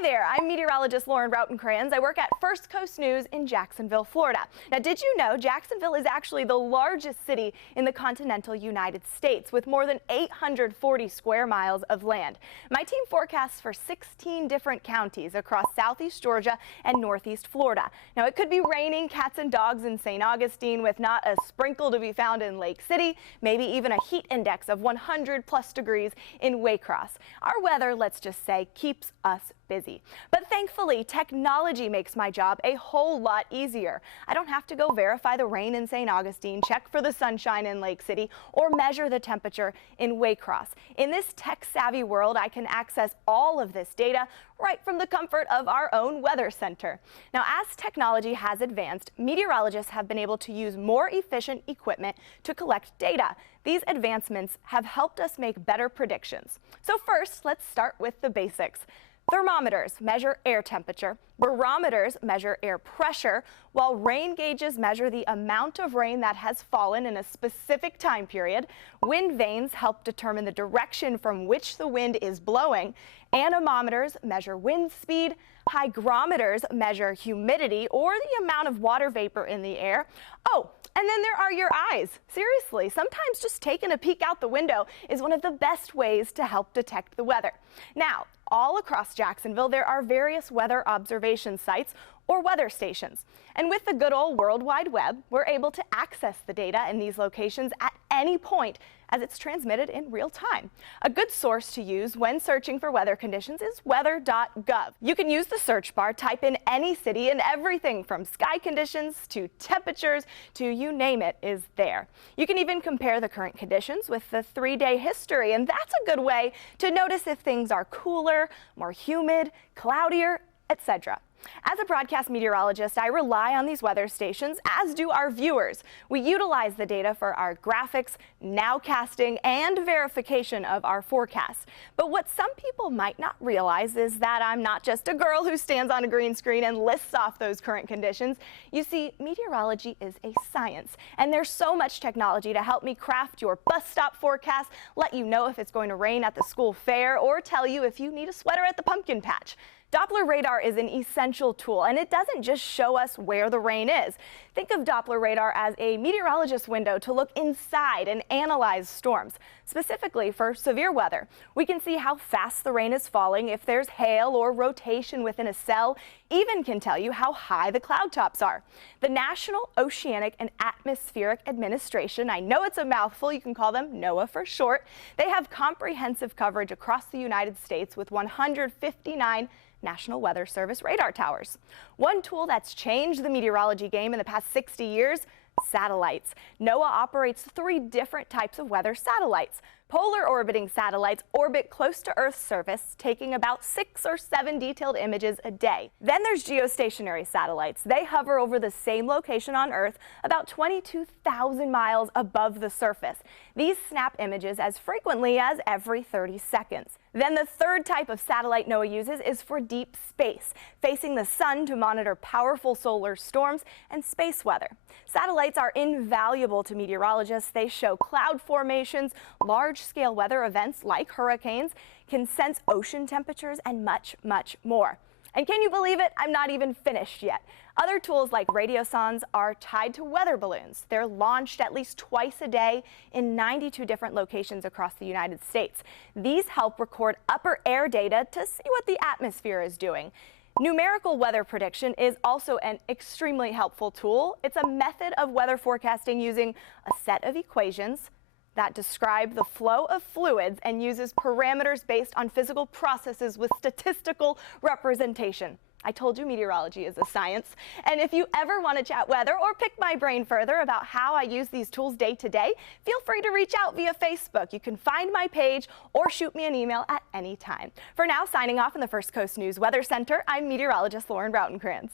Hi there, I'm meteorologist Rautenkranz. I work at First Coast News in Jacksonville, Florida. Now, did you know Jacksonville is actually the largest city in the continental United States with more than 840 square miles of land? My team forecasts for 16 different counties across southeast Georgia and northeast Florida. Now, it could be raining cats and dogs in St. Augustine with not a sprinkle to be found in Lake City, maybe even a heat index of 100+ degrees in Waycross. Our weather, let's just say, keeps us busy. But thankfully, technology makes my job a whole lot easier. I don't have to go verify the rain in St. Augustine, check for the sunshine in Lake City, or measure the temperature in Waycross. In this tech-savvy world, I can access all of this data right from the comfort of our own weather center. Now, as technology has advanced, meteorologists have been able to use more efficient equipment to collect data. These advancements have helped us make better predictions. So first, let's start with the basics. Thermometers measure air temperature, barometers measure air pressure, while rain gauges measure the amount of rain that has fallen in a specific time period. Wind vanes help determine the direction from which the wind is blowing. Anemometers measure wind speed. Hygrometers measure humidity or the amount of water vapor in the air. Oh, and then there are your eyes. Seriously, sometimes just taking a peek out the window is one of the best ways to help detect the weather. Now, all across Jacksonville, there are various weather observation sites or weather stations. And with the good old World Wide Web, we're able to access the data in these locations at any point as it's transmitted in real time. A good source to use when searching for weather conditions is weather.gov. You can use the search bar, type in any city, and everything from sky conditions to temperatures to you name it is there. You can even compare the current conditions with the 3-day history, and that's a good way to notice if things are cooler, more humid, cloudier, etc. As a broadcast meteorologist, I rely on these weather stations, as do our viewers. We utilize the data for our graphics, nowcasting, and verification of our forecasts. But what some people might not realize is that I'm not just a girl who stands on a green screen and lists off those current conditions. You see, meteorology is a science, and there's so much technology to help me craft your bus stop forecast, let you know if it's going to rain at the school fair, or tell you if you need a sweater at the pumpkin patch. Doppler Radar is an essential tool, and it doesn't just show us where the rain is. Think of Doppler Radar as a meteorologist's window to look inside and analyze storms. Specifically for severe weather, we can see how fast the rain is falling, if there's hail or rotation within a cell, even can tell you how high the cloud tops are. The National Oceanic and Atmospheric Administration, I know it's a mouthful, you can call them NOAA for short, they have comprehensive coverage across the United States with 159 National Weather Service radar towers. One tool that's changed the meteorology game in the past 60 years, satellites. NOAA operates 3 different types of weather satellites. Polar orbiting satellites orbit close to Earth's surface, taking about 6 or 7 detailed images a day. Then there's geostationary satellites. They hover over the same location on Earth, about 22,000 miles above the surface. These snap images as frequently as every 30 seconds. Then the third type of satellite NOAA uses is for deep space, facing the sun to monitor powerful solar storms and space weather. Satellites are invaluable to meteorologists. They show cloud formations, large-scale weather events like hurricanes, can sense ocean temperatures, and much, much more. And can you believe it? I'm not even finished yet. Other tools like radiosondes are tied to weather balloons. They're launched at least twice a day in 92 different locations across the United States. These help record upper air data to see what the atmosphere is doing. Numerical weather prediction is also an extremely helpful tool. It's a method of weather forecasting using a set of equations that describe the flow of fluids and uses parameters based on physical processes with statistical representation. I told you meteorology is a science. And if you ever want to chat weather or pick my brain further about how I use these tools day to day, feel free to reach out via Facebook. You can find my page or shoot me an email at any time. For now, signing off in the First Coast News Weather Center, I'm meteorologist Rautenkranz.